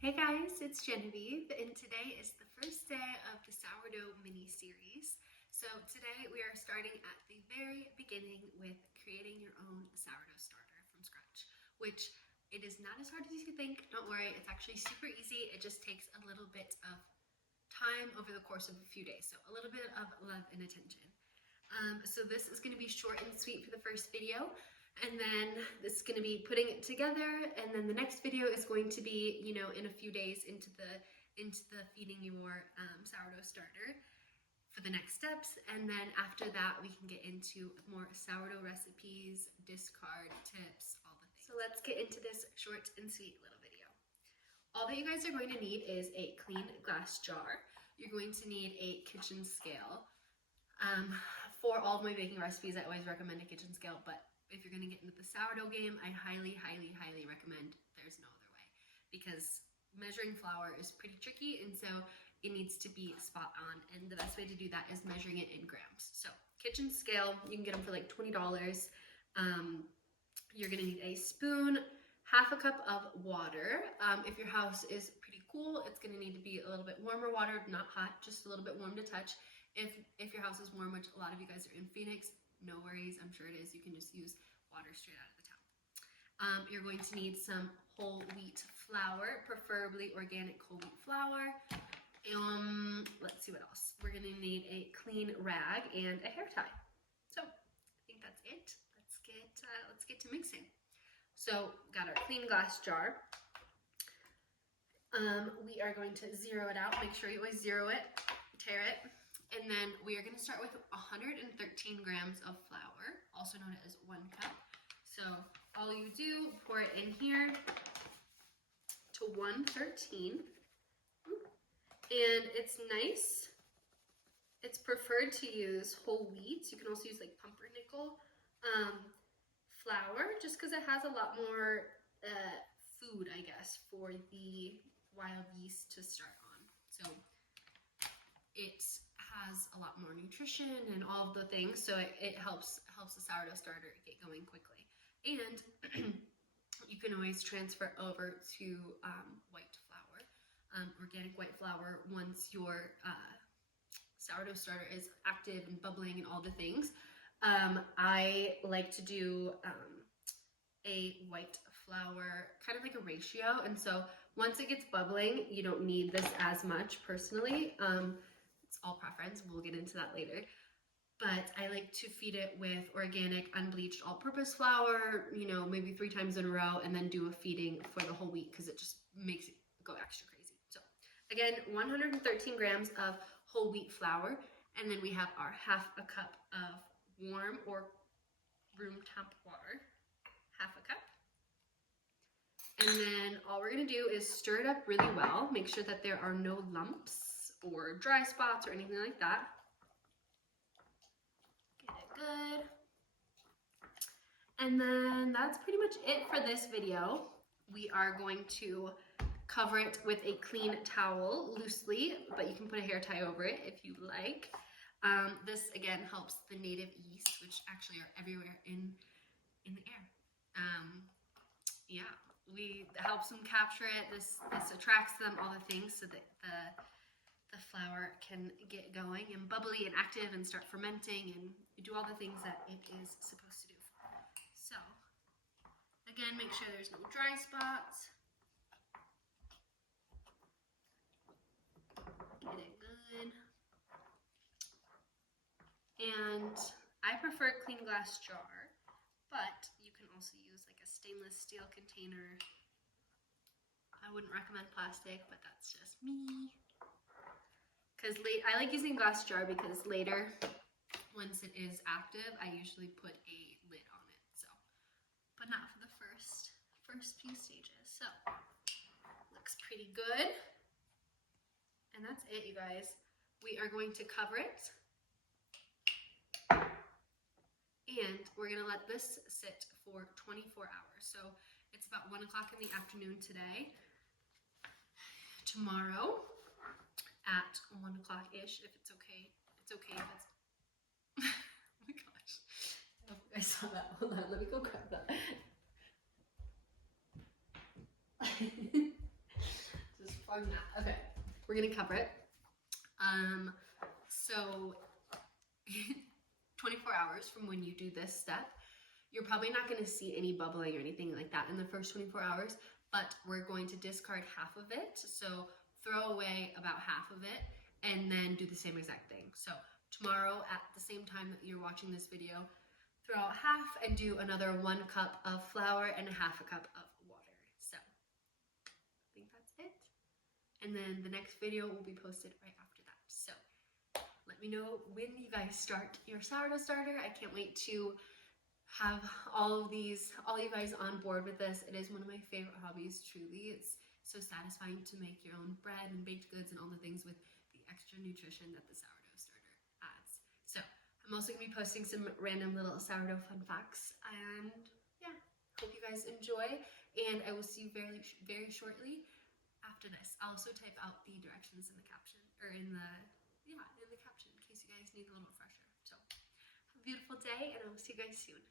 Hey guys, it's Genevieve, and today is the first day of the sourdough mini-series. So today we are starting at the very beginning with creating your own sourdough starter from scratch, which it is not as hard as you think. Don't worry, it's actually super easy. It just takes a little bit of time over the course of a few days, so a little bit of love and attention. So this is going to be short and sweet for the first video. And then this is going to be putting it together, and then the next video is going to be, in a few days into the feeding your sourdough starter for the next steps. And then after that, we can get into more sourdough recipes, discard tips, all the things. So let's get into this short and sweet little video. All that you guys are going to need is a clean glass jar. You're going to need a kitchen scale. For all of my baking recipes, I always recommend a kitchen scale, but if you're going to get into the sourdough game, I highly, highly, highly recommend there's no other way, because measuring flour is pretty tricky, and so it needs to be spot on, and the best way to do that is measuring it in grams. So kitchen scale, you can get them for like $20. You're going to need a spoon, half a cup of water. If your house is pretty cool, it's going to need to be a little bit warmer water, not hot, just a little bit warm to touch. If your house is warm, which a lot of you guys are in Phoenix, no worries, I'm sure it is. You can just use water straight out of the tap. You're going to need some whole wheat flour, preferably organic whole wheat flour. Let's see what else. We're going to need a clean rag and a hair tie. So I think that's it. Let's get to mixing. So got our clean glass jar. We are going to zero it out. Make sure you always zero it, tare it. And then we are going to start with 113 grams of flour, also known as 1 cup. So all you do, pour it in here to 113. And it's nice. It's preferred to use whole wheat. You can also use like pumpernickel flour, just because it has a lot more food, I guess, for the wild yeast to start on. So it has a lot more nutrition and all of the things, so it helps the sourdough starter get going quickly. And you can always transfer over to white flour, organic white flour, once your sourdough starter is active and bubbling and all the things. I like to do a white flour, kind of like a ratio, and so once it gets bubbling, you don't need this as much personally. It's all preference. We'll get into that later. But I like to feed it with organic, unbleached, all-purpose flour, maybe 3 times in a row, and then do a feeding for the whole wheat, because it just makes it go extra crazy. So again, 113 grams of whole wheat flour, and then we have our half a cup of warm or room temp water, half a cup. And then all we're going to do is stir it up really well. Make sure that there are no lumps or dry spots or anything like that. Get it good. And then that's pretty much it for this video. We are going to cover it with a clean towel loosely, but you can put a hair tie over it if you like. This again helps the native yeast, which actually are everywhere in the air. Yeah, we helps them capture it. This attracts them, all the things, so that the flour can get going and bubbly and active and start fermenting and do all the things that it is supposed to do. So again, make sure there's no dry spots. Get it good. And I prefer a clean glass jar, but you can also use like a stainless steel container. I wouldn't recommend plastic, but that's just me. Because I like using glass jar because later, once it is active, I usually put a lid on it. So, but not for the first few stages. So, looks pretty good. And that's it, you guys. We are going to cover it. And we're going to let this sit for 24 hours. So, it's about 1 o'clock in the afternoon today. Tomorrow at 1 o'clock-ish, if it's okay. It's okay if it's... Oh my gosh. I saw that. Hold on, let me go grab that. on that. Okay, we're gonna cover it. So 24 hours from when you do this step, you're probably not gonna see any bubbling or anything like that in the first 24 hours, but we're going to discard half of it. So throw away about half of it and then do the same exact thing. So tomorrow at the same time that you're watching this video, throw out half and do another 1 cup of flour and half a cup of water. So I think that's it. And then the next video will be posted right after that. So let me know when you guys start your sourdough starter. I can't wait to have all you guys on board with this. It is one of my favorite hobbies, truly. It's so satisfying to make your own bread and baked goods and all the things with the extra nutrition that the sourdough starter adds. So I'm also gonna be posting some random little sourdough fun facts, and yeah, hope you guys enjoy, and I will see you very, very shortly after this. I'll also type out the directions in the caption, or in the caption, in case you guys need a little refresher. So have a beautiful day, and I will see you guys soon.